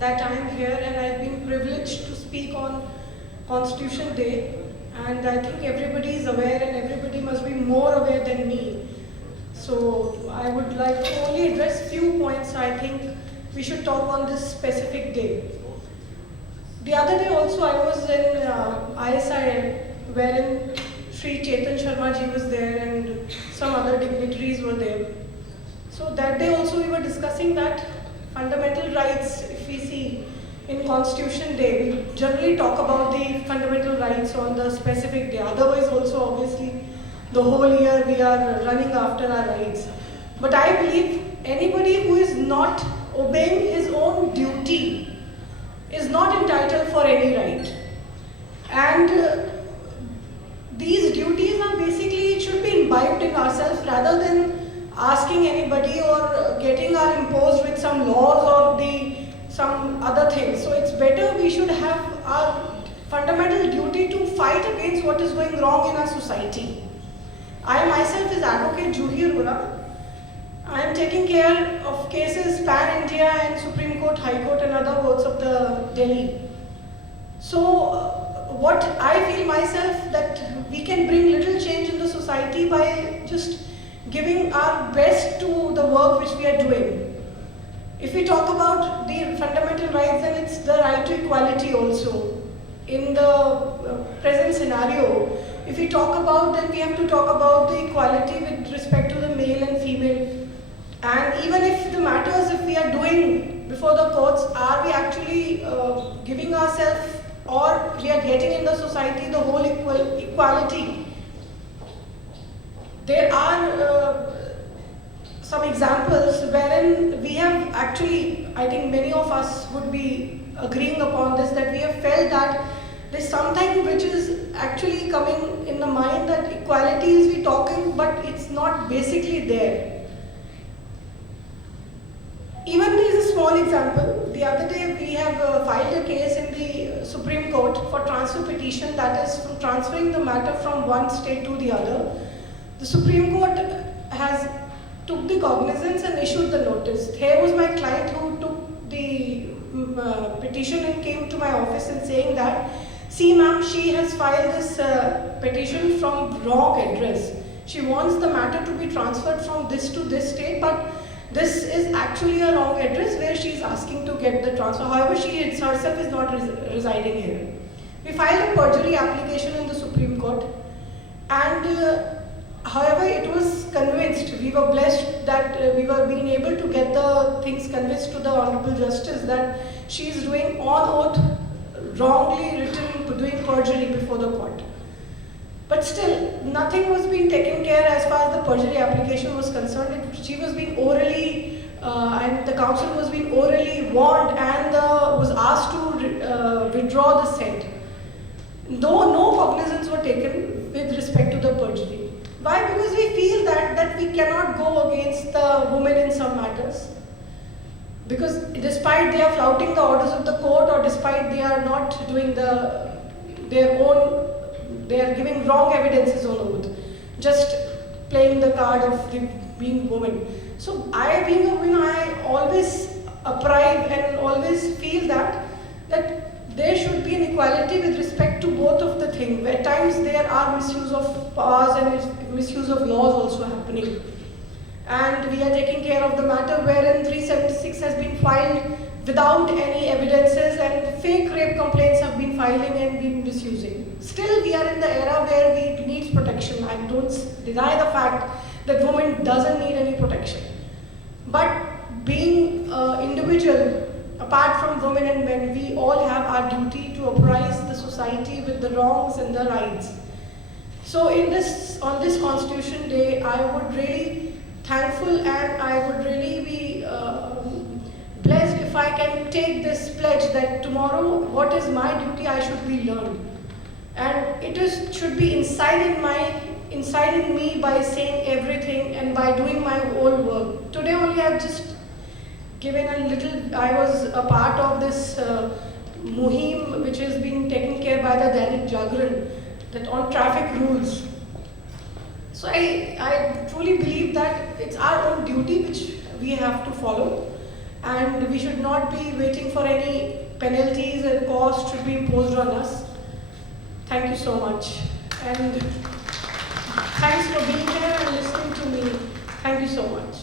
that I am here and I've been privileged to speak on Constitution Day, and I think everybody is aware and everybody must be more aware than me. So I would like to only address few points I think we should talk on this specific day. The other day also I was in ISIL, wherein Sri Chetan Sharma ji was there and some other dignitaries were there. So that day also we were discussing that fundamental rights, if we see in Constitution Day, we generally talk about the fundamental rights on the specific day. Otherwise also obviously the whole year we are running after our rights. But I believe anybody who is not obeying his own duty is not entitled for any right. And these duties are basically, it should be imbibed in ourselves rather than asking anybody or getting our imposed with some laws or some other things. So it's better we should have our fundamental duty to fight against what is going wrong in our society. I myself is advocate Juhi Arora. I am taking care of cases pan-India and Supreme Court, High Court and other courts of the Delhi. So what I feel myself that we can bring little change in the society by just giving our best to the work which we are doing. If we talk about the fundamental rights, then it's the right to equality also. In the present scenario, if we talk about, then we have to talk about the equality with respect to the male and female. And even if the matters, if we are doing before the courts, are we actually giving ourselves or we are getting in the society the whole equality? There are some examples wherein we have actually, I think many of us would be agreeing upon this, that we have felt that there's something which is actually coming in the mind that equality is we talking, but it's not basically there. Even there is a small example. The other day we have filed a case in the Supreme Court for transfer petition, that is from transferring the matter from one state to the other. The Supreme Court has took the cognizance and issued the notice. Here was my client who took the petition and came to my office and saying that, see ma'am, she has filed this petition from wrong address. She wants the matter to be transferred from this to this state, but this is actually a wrong address where she is asking to get the transfer. However, she herself is not residing here. We filed a perjury application in the Supreme Court, and however, it was convinced, we were blessed that we were being able to get the things convinced to the Honorable Justice that she is doing on oath, wrongly written, doing perjury before the court. But still, nothing was being taken care as far as the perjury application was concerned. She was being orally, and the counsel was being orally warned and was asked to withdraw the said. Though no cognizance were taken with respect to the perjury. Why? Because we feel that we cannot go against the women in some matters. Because despite they are flouting the orders of the court, or despite they are not doing their own, they are giving wrong evidences on oath, just playing the card of being woman. So I, being a woman, I always approve and always feel that there should be an equality with respect to both of the things. At times there are misuse of powers and misuse of laws also happening. And we are taking care of the matter wherein 376 has been filed without any evidences and fake rape complaints have been filing and been misusing. Still we are in the era where we need protection. I don't deny the fact that women doesn't need any protection. But being individual, apart from women and men, we all have our duty to apprise the society with the wrongs and the rights. So on this Constitution Day, I would really thankful and I would really be blessed if I can take this pledge that tomorrow, what is my duty, I should be learned. And it should be inside in me by saying everything and by doing my whole work. Today only I've just given a little, I was a part of this muhim which is being taken care by the Dainik Jagran, that on traffic rules. So I truly believe that it's our own duty which we have to follow. and we should not be waiting for any penalties and costs to be imposed on us. Thank you so much. And thanks for being here and listening to me. Thank you so much.